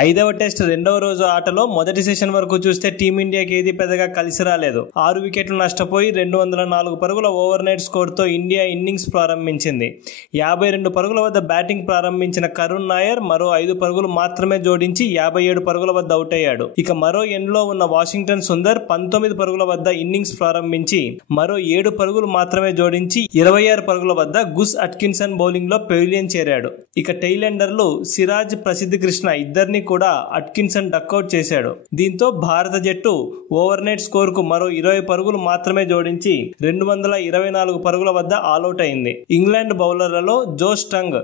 ఐదవ టెస్ట్ రెండవ రోజు ఆటలో మొదటి సెషన్ వరకు చూస్తే టీమిండియాకి ఏది పెద్దగా కలిసి రాలేదు. 6 వికెట్లు నష్టపోయి 204 పరుగుల ఓవర్ నైట్ స్కోర్తో ఇండియా ఇన్నింగ్స్ ప్రారంభించింది. 52 పరుగుల వద్ద బ్యాటింగ్ ప్రారంభించిన కరుణ్ నాయర్ మరో 5 పరుగులు మాత్రమే జోడించి 57 పరుగుల వద్ద అవుట్ అయ్యాడు. ఇక మరో ఎండ్లో ఉన్న వాషింగ్టన్ సుందర్ 19 పరుగుల వద్ద ఇన్నింగ్స్ ప్రారంభించి మరో 7 పరుగులు మాత్రమే జోడించి 26 పరుగుల వద్ద గుస్ అట్కిన్సన్ బౌలింగ్ లో పెవిలియన్ చేరాడు. ఇక టైలెండర్లు సిరాజ్, ప్రసిద్ధ్ కృష్ణ ఇద్దరిని కూడా అట్కిన్సన్ డక్అవుట్ చేశాడు. దీంతో భారత జట్టు ఓవర్ నైట్ స్కోర్ కు మరో 20 పరుగులు మాత్రమే జోడించి 224 పరుగుల వద్ద ఆల్అౌట్ అయింది. ఇంగ్లాండ్ బౌలర్లలో జో స్టంగ్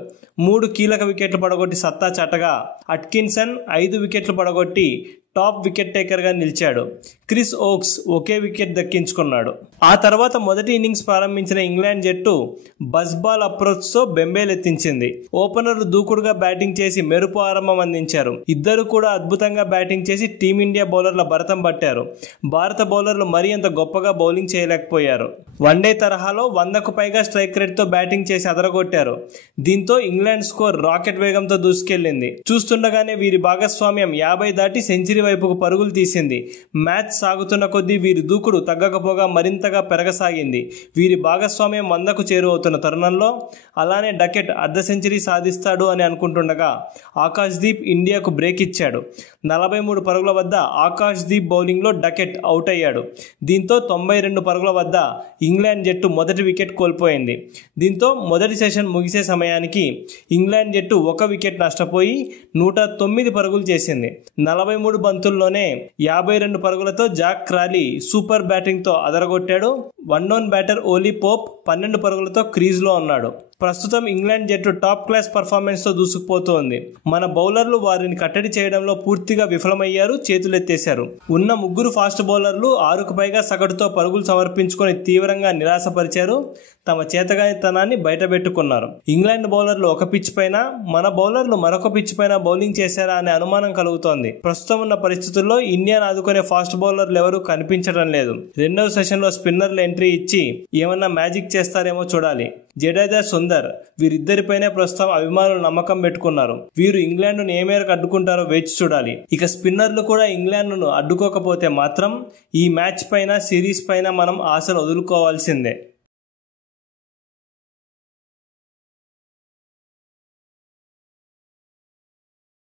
3 కీలక వికెట్లు పడగొట్టి సత్తా చాటగా అట్కిన్సన్ 5 వికెట్లు పడగొట్టి టాప్ వికెట్ టేకర్ గా నిలిచాడు. క్రిస్ ఓక్స్ ఒకే వికెట్ దక్కించుకున్నాడు. ఆ తర్వాత మొదటి ఇన్నింగ్స్ ప్రారంభించిన ఇంగ్లాండ్ జట్టు బజ్ బాల్ అప్రోచ్ తో బెంబేలెత్తించింది. ఓపెనర్లు దూకుడుగా బ్యాటింగ్ చేసి మెరుపు ఆరంభం అందించారు. ఇద్దరు కూడా అద్భుతంగా బ్యాటింగ్ చేసి టీమిండియా బౌలర్ల భరతం పట్టారు. భారత బౌలర్లు మరీ అంత గొప్పగా బౌలింగ్ చేయలేకపోయారు. వన్డే తరహాలో 100కు పైగా స్ట్రైక్ రేట్ తో బ్యాటింగ్ చేసి అదరగొట్టారు. దీంతో ఇంగ్లాండ్ స్కోర్ రాకెట్ వేగంతో దూసుకెళ్లింది. చూస్తుండగానే వీరి భాగస్వామ్యం 50 దాటి సెంచరీ వైపుకు పరుగులు తీసింది. మ్యాచ్ సాగుతున్న కొద్దీ వీరి దూకుడు తగ్గకపోగా మరింతగా పెరగసాగింది. వీరి భాగస్వామ్యం 100కు చేరువవుతున్న తరుణంలో అలానే డకెట్ అర్ధ సెంచరీ సాధిస్తాడు అని అనుకుంటుండగా ఆకాష్ దీప్ ఇండియాకు బ్రేక్ ఇచ్చాడు. 43 పరుగుల వద్ద ఆకాష్ దీప్ బౌలింగ్ లో డకెట్ అవుట్ అయ్యాడు. దీంతో 92 పరుగుల వద్ద ఇంగ్లాండ్ జట్టు మొదటి వికెట్ కోల్పోయింది. దీంతో మొదటి సెషన్ ముగిసే సమయానికి ఇంగ్లాండ్ జట్టు 1 వికెట్ నష్టపోయి 109 పరుగులు చేసింది. 43 బంతుల్లోనే 52 పరుగులతో జాక్ క్రాలీ సూపర్ బ్యాటింగ్ తో అదరగొట్టాడు. One down batter Ollie Pope 12 పరుగులతో క్రీజ్ లో ఉన్నాడు. ప్రస్తుతం ఇంగ్లాండ్ జట్టు టాప్ క్లాస్ పర్ఫార్మెన్స్ తో దూసుకుపోతోంది. మన బౌలర్లు వారిని కట్టడి చేయడంలో పూర్తిగా విఫలమయ్యారు, చేతులెత్తేశారు. ఉన్న 3 ఫాస్ట్ బౌలర్లు 6కు పైగా సగటుతో పరుగులు సమర్పించుకొని తీవ్రంగా నిరాశపరిచారు. తమ చేతగానితనాన్ని బయటపెట్టుకున్నారు. ఇంగ్లాండ్ బౌలర్లు ఒక పిచ్ పైన, మన బౌలర్లు మరొక పిచ్ పైన బౌలింగ్ చేశారా అనే అనుమానం కలుగుతోంది. ప్రస్తుతం ఉన్న పరిస్థితుల్లో ఇండియాను ఆదుకునే ఫాస్ట్ బౌలర్లు ఎవరూ కనిపించడం లేదు. రెండవ సెషన్ లో స్పిన్నర్లు ఎంట్రీ ఇచ్చి ఏమన్నా మ్యాజిక్ చేస్తారేమో చూడాలి. జడేజా, సుందర్ వీరిద్దరిపైనే ప్రస్తుతం అభిమానులు నమ్మకం పెట్టుకున్నారు. వీరు ఇంగ్లాండ్ ను ఏ మేరకు అడ్డుకుంటారో వేచి చూడాలి. ఇక స్పిన్నర్లు కూడా ఇంగ్లాండ్ ను అడ్డుకోకపోతే మాత్రం ఈ మ్యాచ్ పైన, సిరీస్ పైన మనం ఆశలు వదులుకోవాల్సిందే.